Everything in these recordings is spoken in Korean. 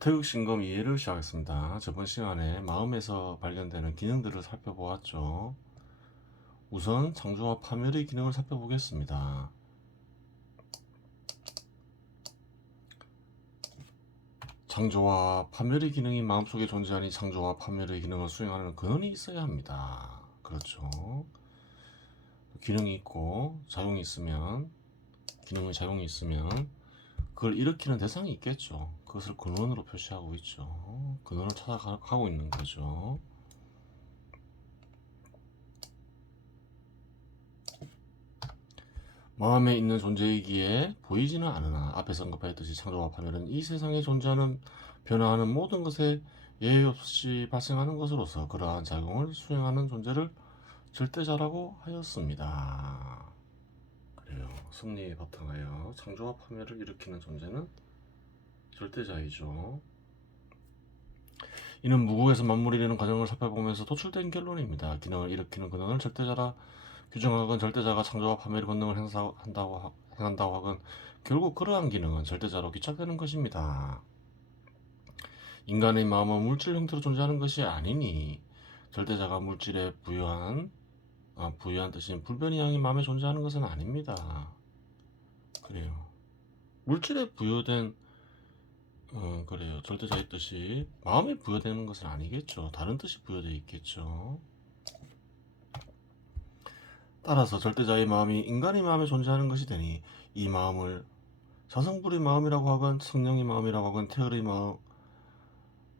태극신검 이해를 시작하겠습니다. 저번 시간에 마음에서 발견되는 기능들을 살펴보았죠. 우선 창조와 파멸의 기능을 살펴보겠습니다. 창조와 파멸의 기능이 마음속에 존재하니 창조와 파멸의 기능을 수행하는 근원이 있어야 합니다. 그렇죠. 기능이 있고 작용이 있으면, 기능의 작용이 있으면 그걸 일으키는 대상이 있겠죠. 그것을 근원으로 표시하고 있죠. 근원을 찾아가고 있는 거죠. 마음에 있는 존재이기에 보이지는 않으나 앞에서 언급하였듯이 창조와 파멸은 이 세상에 존재하는 변화하는 모든 것에 예외 없이 발생하는 것으로서 그러한 작용을 수행하는 존재를 절대자라고 하였습니다. 그래요. 섭리에 바탕하여 창조와 파멸을 일으키는 존재는 절대자이죠. 이는 무국에서 만물이 되는 과정을 살펴보면서 도출된 결론입니다. 기능을 일으키는 근원을 절대자라 규정하건 절대자가 창조와 파멸의 본능을 행한다고 하건 결국 그러한 기능은 절대자로 귀착되는 것입니다. 인간의 마음은 물질 형태로 존재하는 것이 아니니 절대자가 물질에 부여한 뜻인 불변의 양이 마음에 존재하는 것은 아닙니다. 그래요. 물질에 부여된 그래요. 절대자의 뜻이 마음에 부여되는 것은 아니겠죠. 다른 뜻이 부여되어 있겠죠. 따라서 절대자의 마음이 인간의 마음에 존재하는 것이 되니 이 마음을 자성불의 마음이라고 하건 성령의 마음이라고 하건 태열의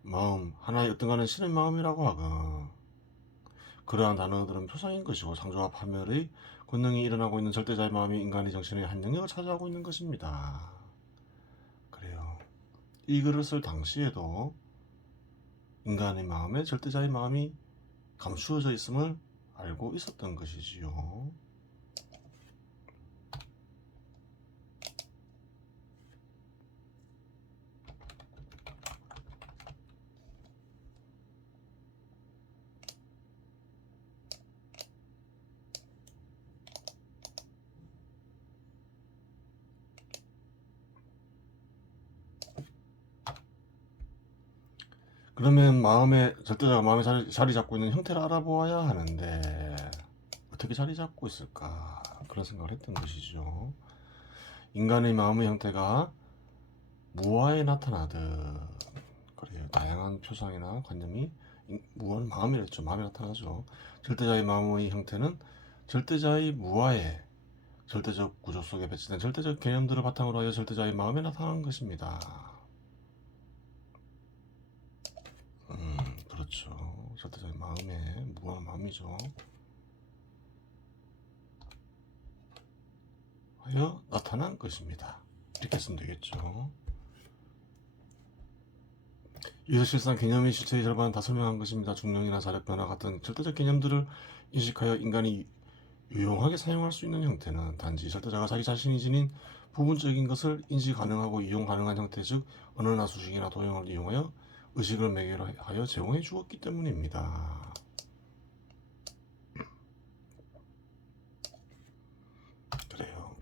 마음 하나의 어떤 가는 신의 마음이라고 하건 그러한 단어들은 표상인 것이고 창조와 파멸의 권능이 일어나고 있는 절대자의 마음이 인간의 정신의 한 영역을 차지하고 있는 것입니다. 그래요. 이 글을 쓸 당시에도 인간의 마음에 절대자의 마음이 감추어져 있음을 알고 있었던 것이지요. 그러면 절대자가 마음에 자리 잡고 있는 형태를 알아보아야 하는데 어떻게 자리 잡고 있을까 그런 생각을 했던 것이죠. 인간의 마음의 형태가 무아에 나타나듯 그래요. 다양한 표상이나 관념이 무아는 마음이랬죠. 마음에 나타나죠. 절대자의 마음의 형태는 절대자의 무아에 절대적 구조 속에 배치된 절대적 개념들을 바탕으로 하여 절대자의 마음에 나타나는 것입니다. 그렇죠. 절대자의 마음에 무한 마음이죠. 하여 나타난 것입니다. 이렇게 쓰면 되겠죠. 이것은 실상 개념의 실체의 절반은 다 설명한 것입니다. 중력이나 자력 변화 같은 절대적 개념들을 인식하여 인간이 유용하게 사용할 수 있는 형태는 단지 절대자가 자기 자신이 지닌 부분적인 것을 인지 가능하고 이용 가능한 형태, 즉 언어나 수식이나 도형을 이용하여 의식을 매개로 하여 제공해 주었기 때문입니다. 그래요.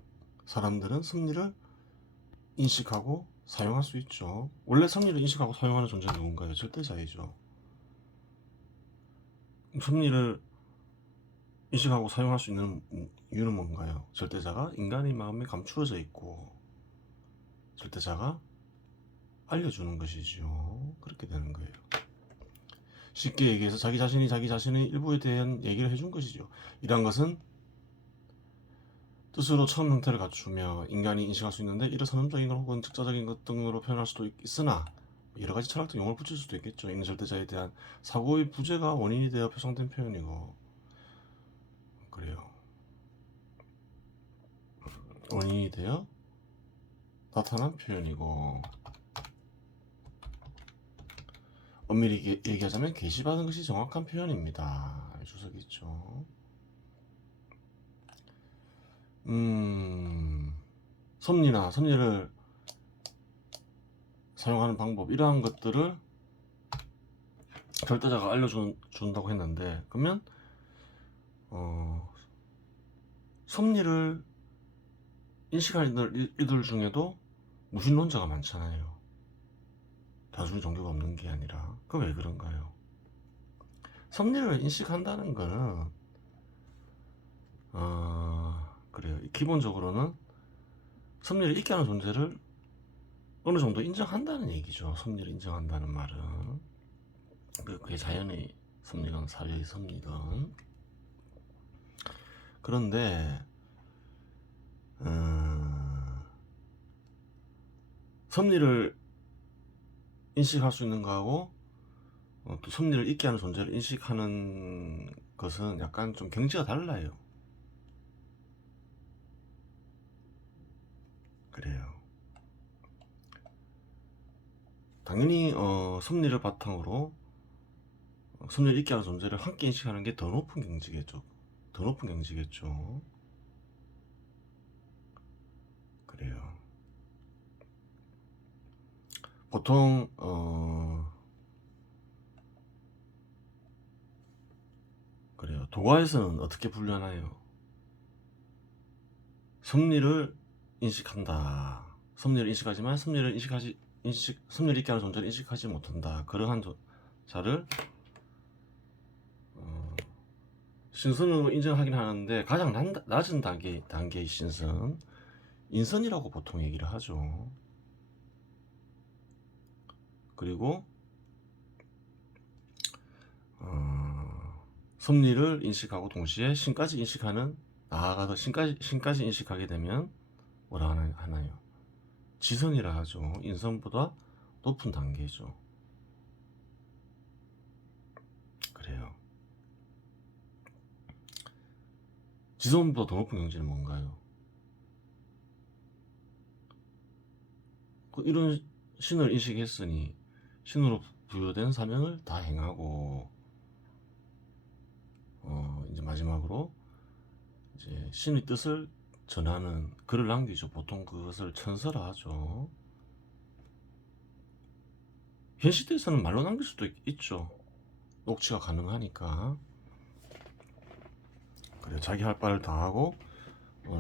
사람들은 섭리를 인식하고 사용할 수 있죠. 원래 섭리를 인식하고 사용하는 존재는 누군가요? 절대자이죠. 섭리를 인식하고 사용할 수 있는 이유는 뭔가요? 절대자가 인간의 마음에 감추어져 있고 절대자가 알려주는 것이지요. 그렇게 되는 거예요. 쉽게 얘기해서 자기 자신이 자기 자신의 일부에 대한 얘기를 해준 것이죠. 이러한 것은 뜻으로 처음 형태를 갖추며 인간이 인식할 수 있는데 이를 선언적인 것 혹은 즉자적인 것 등으로 표현할 수도 있으나 여러 가지 철학적 용어를 붙일 수도 있겠죠. 있는 절대자에 대한 사고의 부재가 원인이 되어 표상된 표현이고 그래요. 원인이 되어 나타난 표현이고 엄밀히 얘기하자면 계시받은 것이 정확한 표현입니다. 주석이 있죠. 섭리를 사용하는 방법 이러한 것들을 절대자가 알려준다고 했는데 그러면 섭리를 인식하는 이들 중에도 무신론자가 많잖아요. 단순히 종교가 없는 게 아니라. 그 왜 그런가요? 섭리를 인식한다는 거는 그래요. 기본적으로는 섭리를 있게 하는 존재를 어느 정도 인정한다는 얘기죠. 섭리를 인정한다는 말은 그게 자연의 섭리건 사회의 섭리건. 그런데 섭리를 인식할 수 있는 거하고 또 섭리를 있게 하는 존재를 인식하는 것은 약간 좀 경지가 달라요. 그래요. 당연히 섭리를 바탕으로 섭리를 있게 하는 존재를 함께 인식하는 게 더 높은 경지겠죠. 더 높은 경지겠죠. 그래요. 보통 그래요. 도가에서는 어떻게 분류하나요? 섭리를 인식한다. 섭리를 인식하지만 섭리를 섭리를 있게 하는 존재를 인식하지 못한다. 그러한 자를 신선으로 인정하긴 하는데 가장 낮은 단계의 신선, 인선이라고 보통 얘기를 하죠. 그리고 섭리를 인식하고 동시에 신까지 인식하는, 나아가서 신까지 인식하게 되면 뭐라 하나요? 지선이라 하죠. 인선보다 높은 단계죠. 그래요. 지선보다 더 높은 경지는 뭔가요? 이런 신을 인식했으니 신으로 부여된 사명을 다 행하고 이제 마지막으로 이제 신의 뜻을 전하는 글을 남기죠. 보통 그것을 천서라 하죠. 현 시대에서는 말로 남길 수도 있죠. 녹취가 가능하니까. 그래, 자기 할 바를 다 하고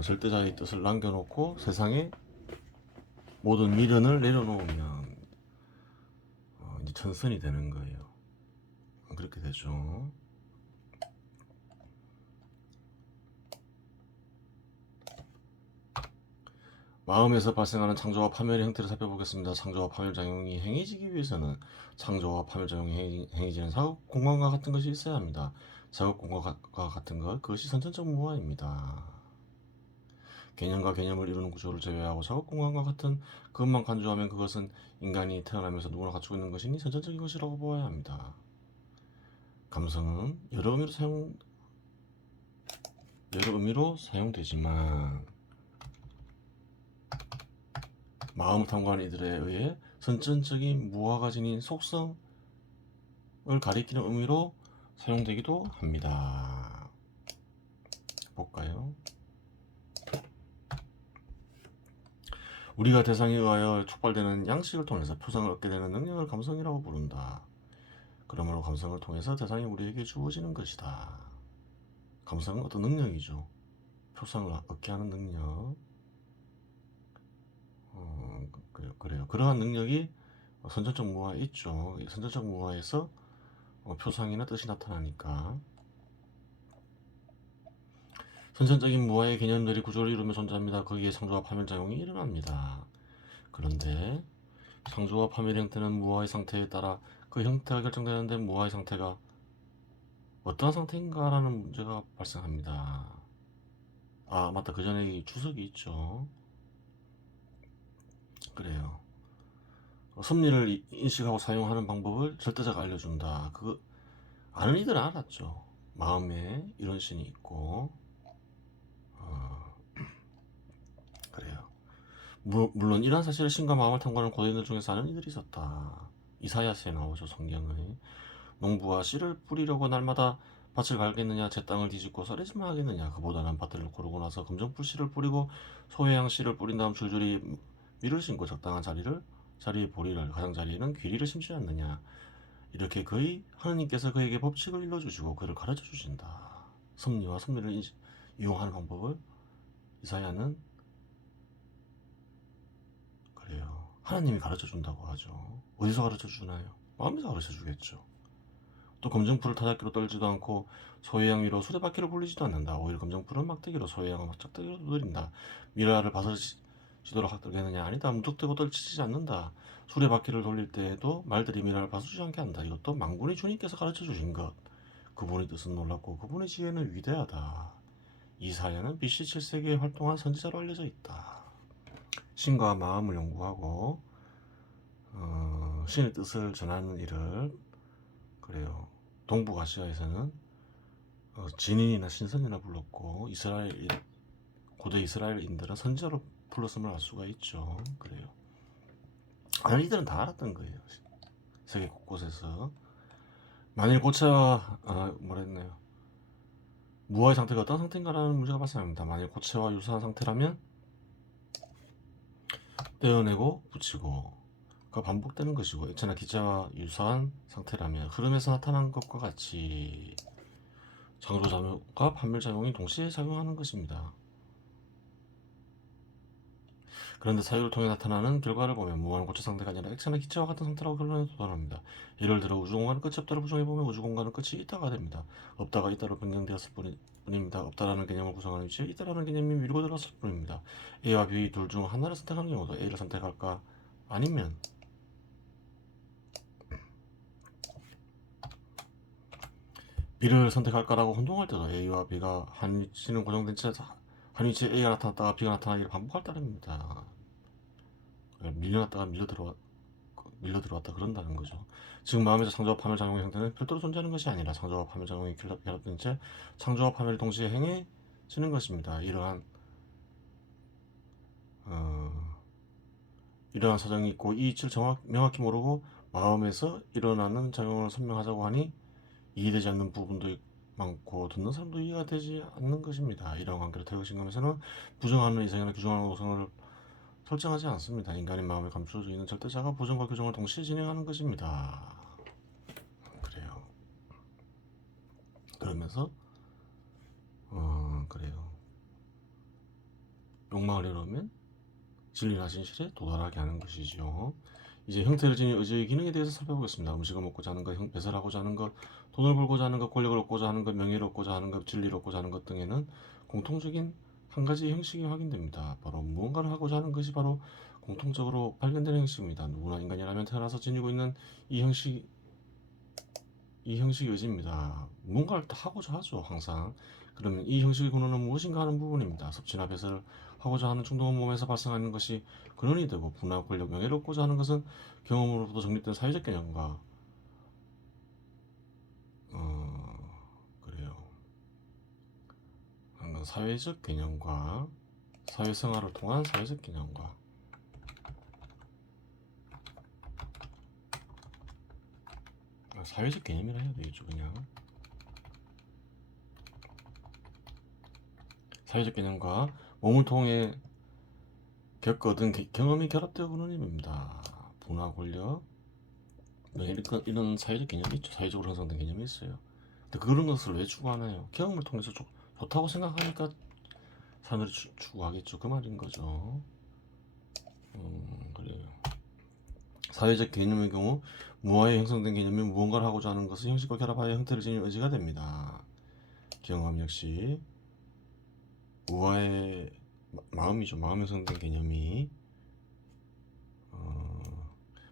절대자의 뜻을 남겨놓고 세상에 모든 미련을 내려놓으면 이제 천선이 되는 거예요. 그렇게 되죠. 마음에서 발생하는 창조와 파멸의 형태를 살펴보겠습니다. 창조와 파멸작용이 행해지기 위해서는 창조와 파멸작용이 행해지는 작업공간과 같은 것이 있어야 합니다. 작업공간과 같은 것, 그것이 선천적 무아입니다. 개념과 개념을 이루는 구조를 제외하고 작업공간과 같은 그것만 간주하면 그것은 인간이 태어나면서 누구나 갖추고 있는 것이니 선천적인 것이라고 보아야 합니다. 감성은 여러 의미로 사용되지만 마음을 탐구하는 이들에 의해 선천적인 무아가 지닌 속성을 가리키는 의미로 사용되기도 합니다. 볼까요? 우리가 대상에 의하여 촉발되는 양식을 통해서 표상을 얻게 되는 능력을 감성이라고 부른다. 그러므로 감성을 통해서 대상이 우리에게 주어지는 것이다. 감성은 어떤 능력이죠. 표상을 얻게 하는 능력. 그래요. 그러한 능력이 선천적 무아에 있죠. 선천적 무아에서 표상이나 뜻이 나타나니까. 선천적인 무아의 개념들이 구조를 이루며 존재합니다. 거기에 창조와 파멸작용이 일어납니다. 그런데 창조와 파멸 형태는 무아의 상태에 따라 그 형태가 결정되는데 무아의 상태가 어떠한 상태인가라는 문제가 발생합니다. 아 맞다, 그 전에 주석이 있죠. 그래요. 섭리를 인식하고 사용하는 방법을 절대자가 알려준다. 그 아는 이들은 알았죠. 마음에 이런 신이 있고 그래요. 물론 이러한 사실을 신과 마음을 탐구하는 고대인들 중에서 아는 이들이 있었다. 이사야서에 나오죠. 성경의 농부가 씨를 뿌리려고 날마다 밭을 갈겠느냐, 제 땅을 뒤집고 썰이지만 하겠느냐. 그보다는 밭을 고르고 나서 검정풀 씨를 뿌리고 소해양 씨를 뿌린 다음 줄줄이 밀을 심고 적당한 자리에 보리를, 가장자리에는 귀리를 심지 않느냐. 이렇게 하느님께서 그에게 법칙을 일러주시고 그를 가르쳐 주신다. 섭리와 섭리를 이용하는 방법을 이사야는 그래요. 하나님이 가르쳐 준다고 하죠. 어디서 가르쳐 주나요? 마음에서 가르쳐 주겠죠. 또 검정풀을 타작기로 떨지도 않고 소해양 위로 수레바퀴로 굴리지도 않는다. 오히려 검정풀은 막대기로 소해양을 막작대기로 두드린다. 미라를 바스지도록 학들겠느냐? 아니다. 무턱대고 떨치지 않는다. 수레바퀴를 돌릴 때에도 말들이 미라를 바스지 않게 한다. 이것도 망군이 주님께서 가르쳐 주신 것. 그분의 뜻은 놀랍고 그분의 지혜는 위대하다. 이사야는 BC 7세기에 활동한 선지자로 알려져 있다. 신과 마음을 연구하고 신의 뜻을 전하는 일을 그래요. 동북아시아에서는 진인이나 신선이나 불렀고 고대 이스라엘인들은 선지자로 불렀음을 알 수가 있죠. 그래요. 이들은 다 알았던 거예요. 세계 곳곳에서 만일 고체와 뭐라 했나요? 무아의 상태가 어떤 상태인가라는 문제가 발생합니다. 만일 고체와 유사한 상태라면 떼어내고 붙이고 그 반복되는 것이고 액체나 기체와 유사한 상태라면 흐름에서 나타난 것과 같이 창조작용과 판별작용이 동시에 작용하는 것입니다. 그런데 사유를 통해 나타나는 결과를 보면 무한한 고체 상태가 아니라 액체나 기체와 같은 상태라고 결론에 도달합니다. 예를 들어 우주공간은 끝이 없다를 부정해보면 우주공간은 끝이 있다가 됩니다. 없다가 있다로 변경되었을 뿐입니다. 없다라는 개념을 구성하는 위치에 있다라는 개념이 밀고 들어갔을 뿐입니다. A와 B 둘 중 하나를 선택하는 경우도 A를 선택할까? 아니면 B를 선택할까라고 혼동할 때도 A와 B가 한 위치는 고정된 채 한 위치에 A가 나타났다가 B가 나타나기를 반복할 따름입니다. 밀려났다가 밀려 들어왔다 그런다는 거죠. 지금 마음에서 창조와 파멸 작용의 형태는 별도로 존재하는 것이 아니라 창조와 파멸 작용이 결합된 채 창조와 파멸이 동시에 행해지는 것입니다. 이러한 사정이 있고 이 이치를 명확히 모르고 마음에서 일어나는 작용을 설명하자고 하니 이해되지 않는 부분도 많고 듣는 사람도 이해가 되지 않는 것입니다. 이러한 관계를 퇴거신감에서는 부정하는 이성이나 규정하는 우성을 설정하지 않습니다. 인간의 마음에 감추어져 있는 절대자가 부정과 규정을 동시에 진행하는 것입니다. 그래요. 그러면서 그래요. 욕망을 이루면 진리나 진실에 도달하게 하는 것이죠. 이제 형태를 지닌 의지의 기능에 대해서 살펴보겠습니다. 음식을 먹고자 하는 것, 배설하고자 하는 것, 돈을 벌고자 하는 것, 권력을 얻고자 하는 것, 명예를 얻고자 하는 것, 진리를 얻고자 하는 것 등에는 공통적인 한 가지 형식이 확인됩니다. 바로 무언가를 하고자 하는 것이 바로 공통적으로 발견되는 형식입니다. 누구나 인간이라면 태어나서 지니고 있는 이 형식이 의지입니다. 뭔가를 하고자 하죠, 항상. 그러면 이 형식의 근원은 무엇인가 하는 부분입니다. 섭취나 배설을 하고자 하는 충동은 몸에서 발생하는 것이 근원이 되고 분화, 권력, 명예를 얻고자 하는 것은 경험으로부터 정립된 사회적 개념과 그래요. 사회적 개념과 사회생활을 통한 사회적 개념과 사회적 개념이라 해야 되겠죠, 그냥. 사회적 개념과 몸을 통해 겪거든 경험이 결합되어 오는 힘입니다. 분화, 권력, 이런 사회적 개념이 있죠. 사회적으로 형성된 개념이 있어요. 근데 그런 것을 왜 추구하나요? 경험을 통해서 좋다고 생각하니까 사람들이 추구하겠죠. 그 말인 거죠. 그래요. 사회적 개념의 경우 무아에 형성된 개념이 무언가를 하고자 하는 것을 형식과 결합하여 형태를 지닌 의지가 됩니다. 경험 역시 무아의 마음이죠. 마음에 형성된 개념이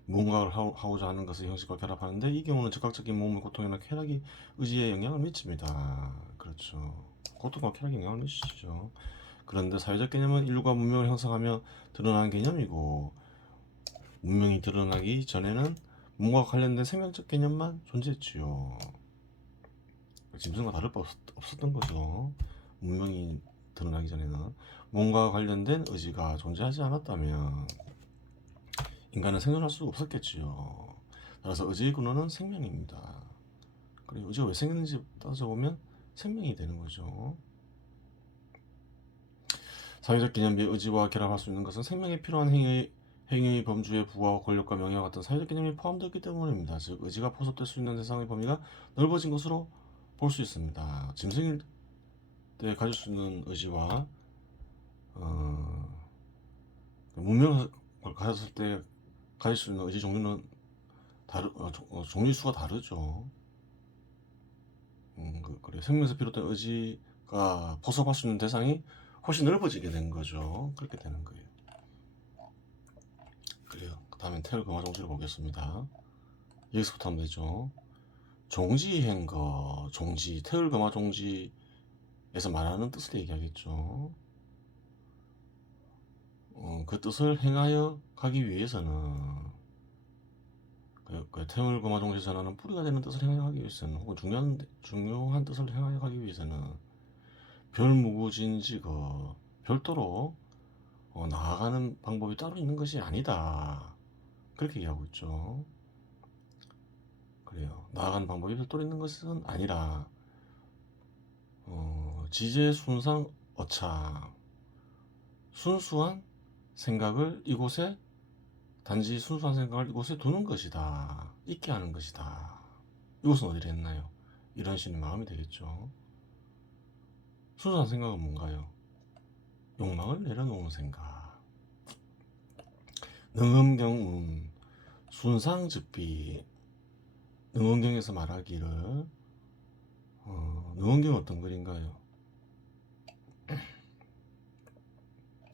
무언가를 하고자 하는 것을 형식과 결합하는데 이 경우는 즉각적인 몸의 고통이나 쾌락이 의지에 영향을 미칩니다. 그렇죠. 고통과 쾌락에 영향을 미치죠. 그런데 사회적 개념은 인류가 문명을 형성하며 드러난 개념이고 문명이 드러나기 전에는 몸과 관련된 생명적 개념만 존재했지요. 짐승과 다를 바 없었던 거죠. 문명이 드러나기 전에는 몸과 관련된 의지가 존재하지 않았다면 인간은 생존할 수 없었겠지요. 따라서 의지의 근원은 생명입니다. 그리고 의지가 왜 생겼는지 따져보면 생명이 되는 거죠. 사회적 개념의 의지와 결합할 수 있는 것은 생명에 필요한 행위, 범주의 부와 권력과 명예와 같은 사회적 개념이 포함되어 있기 때문입니다. 즉 의지가 포섭될 수 있는 대상의 범위가 넓어진 것으로 볼 수 있습니다. 짐승일 때 가질 수 있는 의지와 문명을 가졌을 때 가질 수 있는 의지 종류는 종류 수가 다르죠. 그래 생명에서 비롯된 의지가 벗어날 수 있는 대상이 훨씬 넓어지게 된 거죠. 그렇게 되는 거예요. 그래요. 그 다음에 태열금화종지를 보겠습니다. 여기서부터 하면 되죠. 종지행거, 종지, 태열금화종지에서 말하는 뜻을 얘기하겠죠. 그 뜻을 행하여 가기 위해서는 태물금화종지에서 전하는 뿌리가 되는 뜻을 행하여 가기 위해서는 혹은 중요한 뜻을 행하여 가기 위해서는 별무구진지거 별도로 나아가는 방법이 따로 있는 것이 아니다. 그렇게 얘기하고 있죠. 그래요. 나아가는 방법이 별도로 있는 것은 아니라 지제순상 어창 순수한 생각을 이곳에 단지 순수한 생각을 이곳에 두는 것이다. 있게 하는 것이다. 이곳은 어디를 했나요? 이런 식의 마음이 되겠죠. 순수한 생각은 뭔가요? 욕망을 내려놓은 생각. 능엄경운 순상즉비. 능엄경에서 말하기를 능엄경 어떤 글인가요?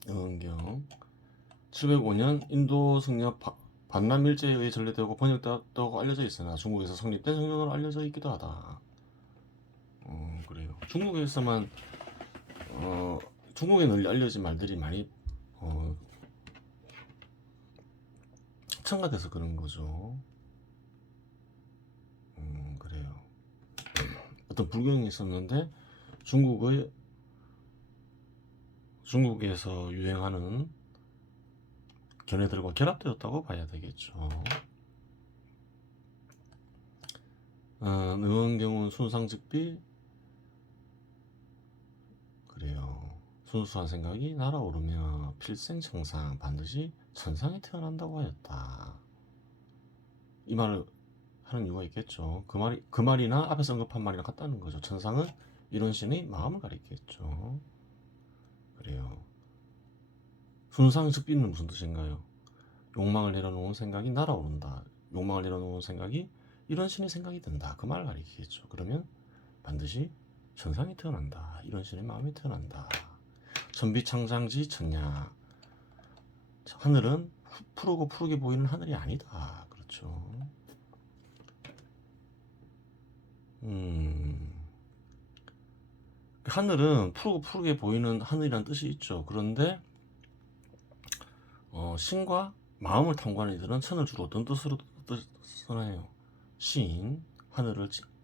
능엄경 705년 인도 승려 반남 일제에 의해 전래되고 번역되었다고 알려져 있으나 중국에서 성립된 성경으로 알려져 있기도 하다. 그래요. 중국에서만 중국에 널리 알려진 말들이 많이 첨가돼서 그런 거죠. 그래요. 어떤 불경이 있었는데 중국에서 유행하는 견해들과 결합되었다고 봐야 되겠죠. 능엄경운 순상즉비. 그래요. 순수한 생각이 날아오르며 필생천상 반드시 천상에 태어난다고 하였다. 이 말을 하는 이유가 있겠죠. 그 말이나 앞에서 언급한 말이랑 같다는 거죠. 천상은 이런 신의 마음을 가리키겠죠. 그래요. 순상즉비는 무슨 뜻인가요? 욕망을 내려놓은 생각이 날아오른다. 욕망을 내려놓은 생각이 이런 신의 생각이 든다. 그 말을 가리키겠죠. 그러면 반드시 천상이 태어난다. 이런 신의 마음이 태어난다. 천비창장지 천냐. 하늘은 푸르고 푸르게 보이는 하늘이 아니다. 그렇죠. 하늘은 푸르고 푸르게 보이는 하늘이란 뜻이 있죠. 그런데 신과 마음을 탐구하는 이들은 천을 주로 어떤 뜻으로 쓰나요? 신,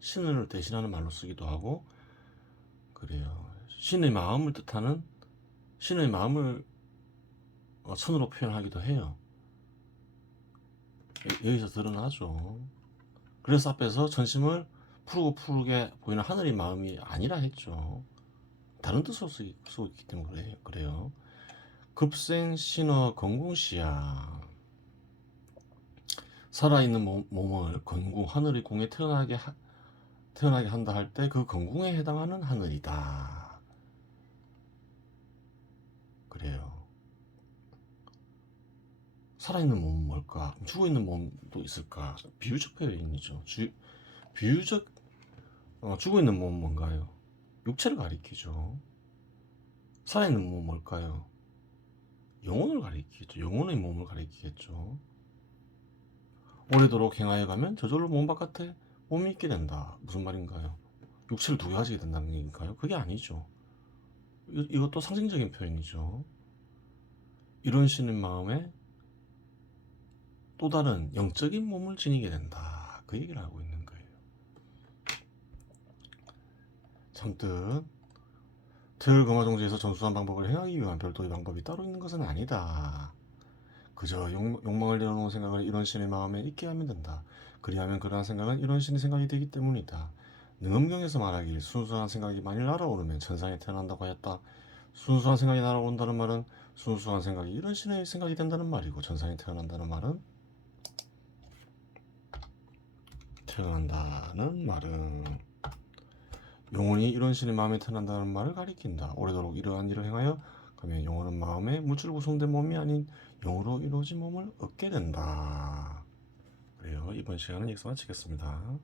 신을 대신하는 말로 쓰기도 하고 그래요. 신의 마음을 뜻하는 신의 마음을 천으로 표현하기도 해요. 여기서 드러나죠. 그래서 앞에서 전심을 푸르고 푸르게 보이는 하늘의 마음이 아니라 했죠. 다른 뜻으로 쓰고 있기 때문에 그래요. 급생 신어 건궁시야. 살아있는 몸을 건궁 하늘의 공에 태어나게 한다 할 때 그 건궁에 해당하는 하늘이다. 그래요. 살아있는 몸은 뭘까? 죽어있는 몸도 있을까? 비유적 표현이죠. 비유적 죽어있는 몸은 뭔가요? 육체를 가리키죠. 살아있는 몸은 뭘까요? 영혼을 가리키겠죠. 영혼의 몸을 가리키겠죠. 오래도록 행하여 가면 저절로 몸 바깥에 몸이 있게 된다. 무슨 말인가요? 육체를 두게 가지게 된다는 얘기인가요? 그게 아니죠. 이것도 상징적인 표현이죠. 이런 신의 마음에 또 다른 영적인 몸을 지니게 된다. 그 얘기를 하고 있는 거예요. 참뜻 태열금화종지에서 전수한 방법을 행하기 위한 별도의 방법이 따로 있는 것은 아니다. 그저 욕망을 내려놓은 생각을 이런 신의 마음에 있게 하면 된다. 그리하면 그러한 생각은 이런 신의 생각이 되기 때문이다. 능엄경에서 말하길 순수한 생각이 만일 날아오르면 천상에 태어난다고 하였다. 순수한 생각이 날아온다는 말은 순수한 생각이 이런 신의 생각이 된다는 말이고 천상에 태어난다는 말은 영혼이 이런 신의 마음에 태어난다는 말을 가리킨다. 오래도록 이러한 일을 행하여 그러면 영혼은 마음의 물질 구성된 몸이 아닌 영으로 이루어진 몸을 얻게 된다. 그래요. 이번 시간은 여기서 마치겠습니다.